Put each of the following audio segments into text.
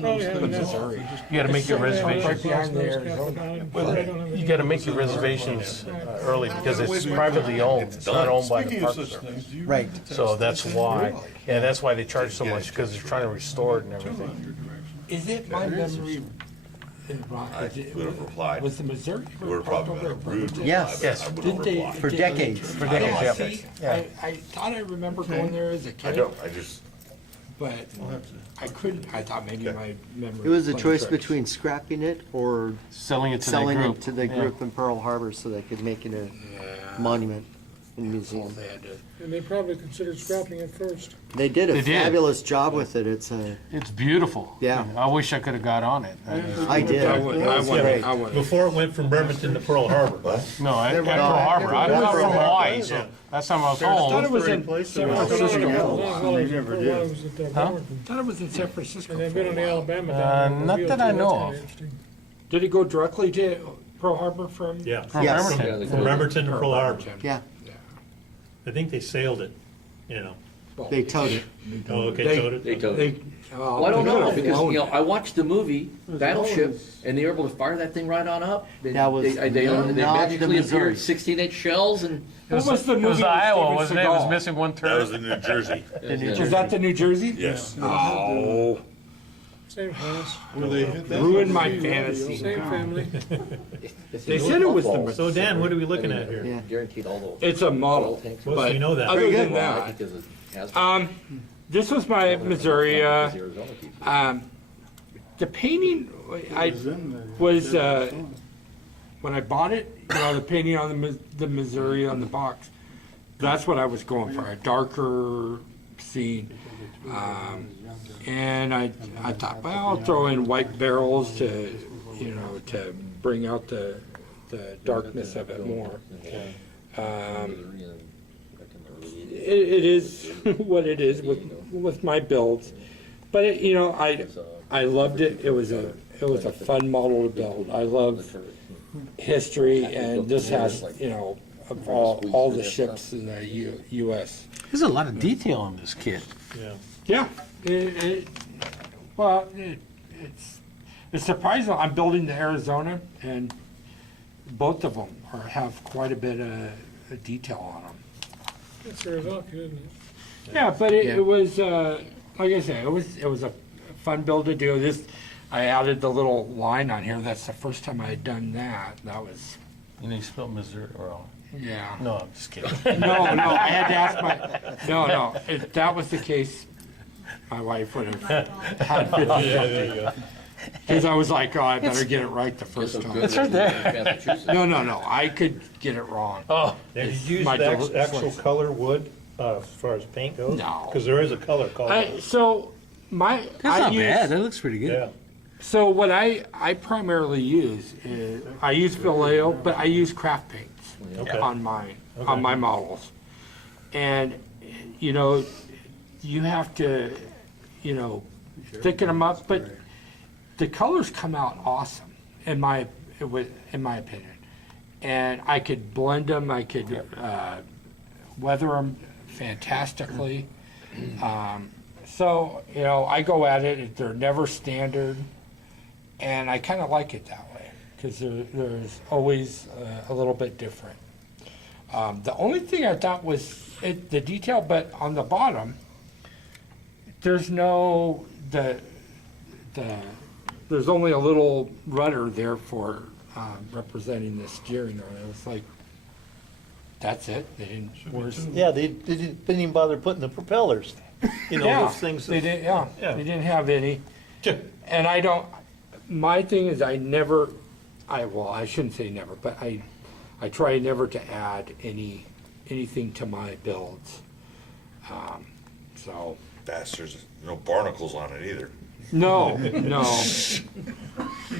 Missouri. You gotta make your Right reservations. behind the Arizona. You gotta make your reservations early because it's privately owned. It's not owned by the Speaking of Park such Service. things, do you Right. So that's why, and that's why they charge so much, because they're trying to restore it and everything. Is it my memory? I would have replied. Was the Missouri? It would have probably been rude to Yes. reply, but I would have Did they? replied. For decades. For decades, yeah. See, Yeah. I thought I remember going there as a I kid, don't, I just, but I couldn't, I thought maybe my memory. It was a played choice tricks. between scrapping it or Selling it to the selling group. it to the Yeah. group in Pearl Harbor so they could make it a Yeah. monument and Well, museum. they had to- And they probably considered scrapping it first. They did a They did. fabulous job with it. It's a, It's beautiful. Yeah. I wish I could have got on it. I did. I went. Before it went from Bremerton to Pearl Harbor. No, at Never Pearl mind. Harbor. I'm not from Hawaii, so that's time I was I thought home. it was in San Francisco. They never did. Huh? I thought it was in San Francisco. And they've been on the for a while. Alabama down not there. that I know That's kinda of. interesting. Did it go directly to Pearl Harbor from? Yeah, From Yes. Bremerton. from Bremerton to Pearl Harbor. Yeah, I think they sailed it, they towed it. Oh, okay, They- towed it. They towed it. Well, Well, I don't they know, could've because, flown you know, it. I watched the movie Battleship, and they were able to fire that thing right on up. That was They not the magically Missouri. appeared 16-inch shells, and What was the It was movie with Iowa, Steven wasn't it? It was Seagal? missing one that was turn. in New Jersey. Was that the New Jersey? Yes. Oh, Same house, ruined my fantasy. same family. They said it was the. So Dan, what are we looking at here? Yeah. guaranteed all the It's a model, tanks. Well, but you know that. other Very than good. that, Because it has. this was my Missouri. Arizona keeps it. The painting, I was when I bought it. You know, the painting on the Missouri on the box. That's what I was going for, a darker scene. And I thought, well, I'll throw in white barrels to, you know, to bring out the darkness of it more. It is what it is with my builds, but it, you know, I loved it. It was a fun model to build. I love history, and this has, you know, of all the ships in the U.S. There's a lot of detail on this kit. Yeah. Yeah, it's surprising. I'm building the Arizona, and both of them have quite a bit of detail on them. That's Arizona, isn't it? Yeah, but it was like I said, it was a fun build to do. This, I added the little line on here. That's the first time I had done that. That was And they spelled Missouri wrong. yeah. No, I'm just kidding. No, I had to ask my. No. If that was the case, my wife would have had 50 something. Because I was like, oh, I better get it right the first time. It's right there. Massachusetts. No, I could get it wrong. Oh, Now, did you use My the double- actual color wood as far as paint goes? No. Because there is a color called. That's that's not bad. That looks pretty good. Yeah. So what I primarily use is, I use Vallejo, but I use craft paints Okay. on mine, on my models. And, you know, you have to, you know, thicken them up, but the colors come out awesome, in my opinion. And I could blend them, I could weather them fantastically. So, you know, I go at it, they're never standard, and I kind of like it that way, because there's always a little bit different. The only thing I thought was the detail, but on the bottom, there's no, there's only a little rudder there for representing the steering on it. It's like, that's it. They didn't, where's, Yeah, they didn't even bother putting the propellers. You know, yeah, those things. they didn't, yeah, Yeah. they didn't have any. Sure. And I don't, my thing is I shouldn't say never, but I try never to add anything to my builds. So, Bastards, no barnacles on it either. no. You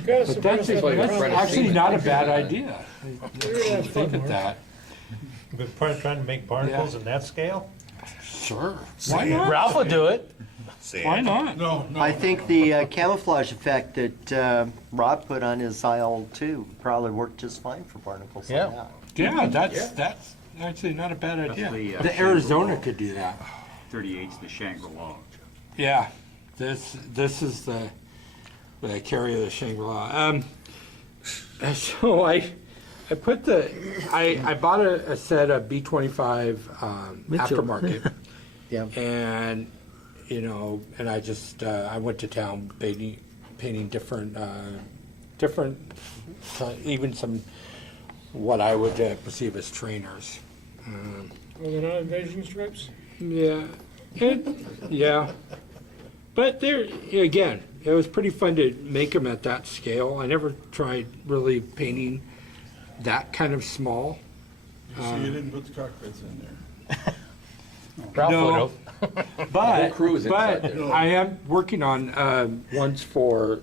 gotta But suppress that's that. actually not a bad idea. That's Think fun, of that. But trying to make barnacles in that scale? Sure. Why not? Ralph will do it. Sand. Why not? I think the camouflage effect that Rob put on his IL-2 probably worked just fine for barnacles Yeah. like that. Yeah, that's actually not a bad idea. the, The Arizona could do that. 38's the Shangri-La. Yeah, this is the, with a carrier, the Shangri-La. So I put I bought a set of B-25 aftermarket. Yeah. And, and I just, I went to town painting different, even some, what I would perceive as trainers. Well, they're not invasion strips? Yeah, yeah. But there, again, it was pretty fun to make them at that scale. I never tried really painting that kind of small. So you didn't put the cockpits in there? Ralph No. would have. But, crew is inside but there. I am working on ones for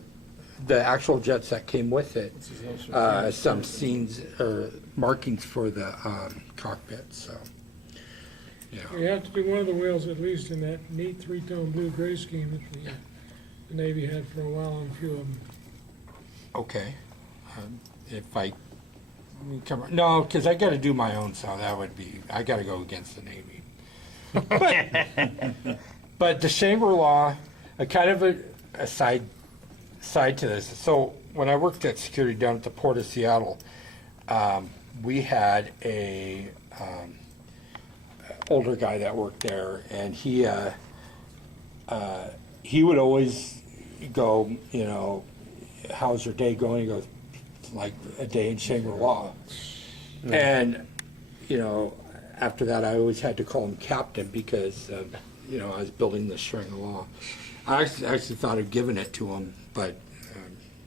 the actual jets that came with it. Some scenes or markings for the cockpit. So, yeah. You have to do one of the wheels at least in that neat three-tone blue-gray scheme that the Navy had for a while on a few of them. Okay. If I come, no, because I got to do my own. So that would be I got to go against the Navy. But the Shangri-La, a kind of a side to this. So when I worked at security down at the Port of Seattle, we had a older guy that worked there, and he would always go, how's your day going? He goes, like a day in Shangri-La. And, after that, I always had to call him captain because, I was building the Shangri-La. I actually thought of giving it to him, but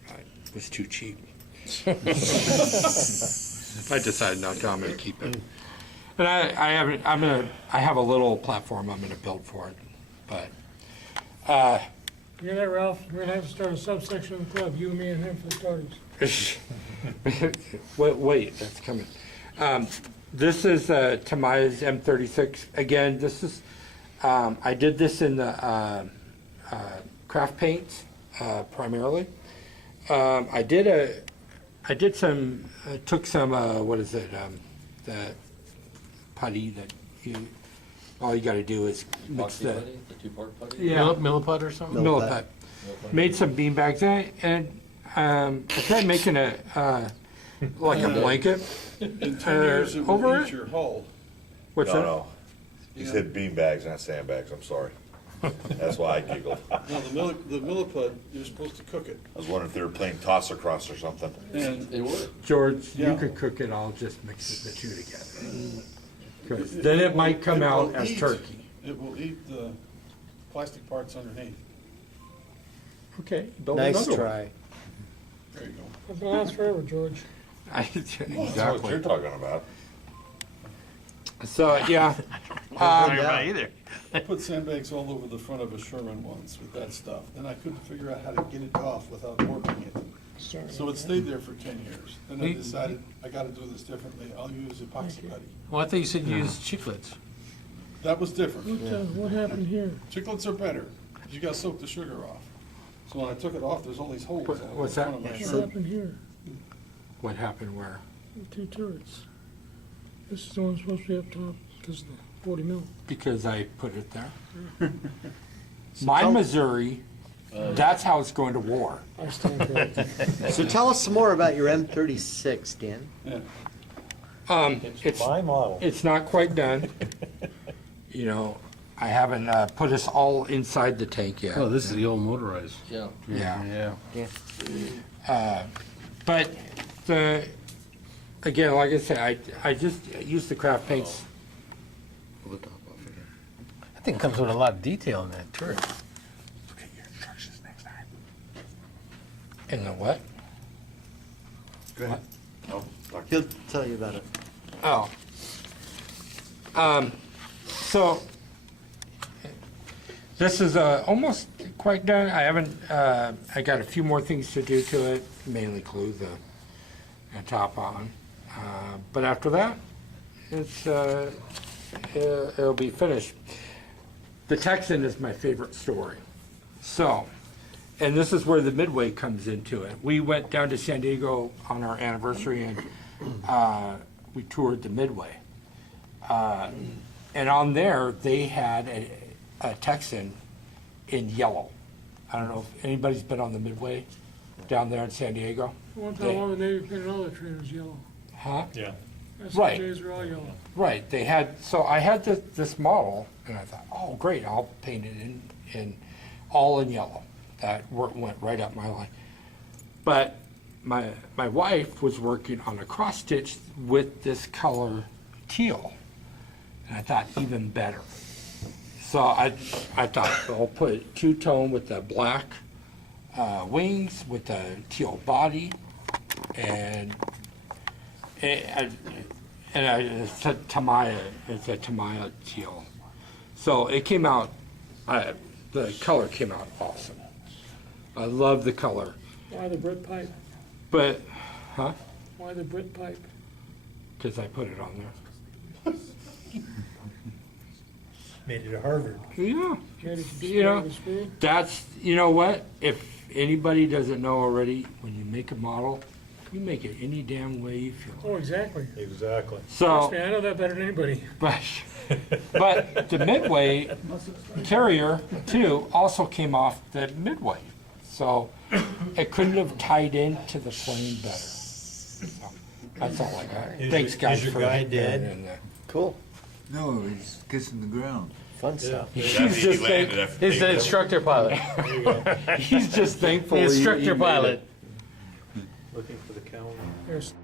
it was too cheap. I decided not to. I'm going to keep it. And I have a little platform I'm going to build for it, but. You hear that, Ralph? We're gonna have to start a subsection of the club, you, me, and him for starters. Wait, that's coming. This is Tamiya's M-36. Again, this is, I did this in the craft paints primarily. I took some, what is it, the putty that all you got to do is mix Epoxy the, putty, the two-part putty? yeah, Milliput or something? milliput. Made some bean bags and I tried making a like a blanket. In 10 years, it over will it? eat your hull. What's No, that? no. He said bean bags, not sandbags, I'm sorry. That's why I giggled. Now, the milliput, you're supposed to cook it. I was wondering if they were playing toss across or something. And They were. George, you Yeah. could cook it. I'll just mix the two together. 'Cause then it might come out will as eat- turkey. It will eat the plastic parts underneath. Okay, build Nice another one. try. There you go. It'll last forever, George. That's what you're Exactly. talking about. So yeah, I put sandbags all over the front of a Sherman once with that stuff. Then I couldn't figure out how to get it off without warping it. So it stayed there for 10 years. Then I decided I gotta do this differently. I'll use epoxy putty. Well, I thought you said you used chiclets. That was different. What happened here? Chiclets are better. You gotta soak the sugar off. So when I took it off, there's all these holes all over the What's front that? of my What shirt. happened here? what happened where? The two turrets. This is the one supposed to be up top because of the 40 mil. Because I put it there. My Missouri, that's how it's going to war. I stand corrected. So tell us some more about your M-36, Dan. Yeah. It's My model. it's not quite done. I haven't put us all inside the tank yet. Oh, this is the old motorized. Yeah. Yeah. Yeah. But again, like I said, I just use the craft paints. Pull the top off again. I think it comes with a lot of detail in that turret. Look at your instructions next time. In the what? Go ahead. No, Dr. He'll tell you about it. Oh. So this is almost quite done. I haven't. I got a few more things to do to it, mainly glue the top on. But after that, it'll be finished. The Texan is my favorite story. So, and this is where the Midway comes into it. We went down to San Diego on our anniversary and we toured the Midway. And on there, they had a Texan in yellow. I don't know if anybody's been on the Midway down there in San Diego. One time on the Navy painted all the trainers yellow. Huh? Yeah. SCJs were all yellow. Right, they had, so I had this model, and I thought, oh, great, I'll paint it in all in yellow. That went right up my line. But my wife was working on a cross stitch with this color teal, and I thought even better. So I thought I'll put two-tone with the black wings with the teal body, and I said Tamiya, it's a Tamiya teal. So it came out, the color came out awesome. I love the color. Why the Brit pipe? But, huh? Why the Brit pipe? Because I put it on there. Made it a Harvard. Yeah. Made it to You know, the school? that's, you know what? If anybody doesn't know already, when you make a model, you make it any damn way you feel. Oh, exactly. Exactly. So, Trust me, I know that better than anybody. but the Midway carrier too also came off the Midway, so it couldn't have tied into the plane better. So that's all I got. Thanks, guys. is your for guy dead? bearing in there. Cool. No, he's kissing the ground. Fun stuff. He's He just landed after He's the takeover. instructor pilot. he's just thankful. The he instructor made it. pilot. Looking for the calendar. There's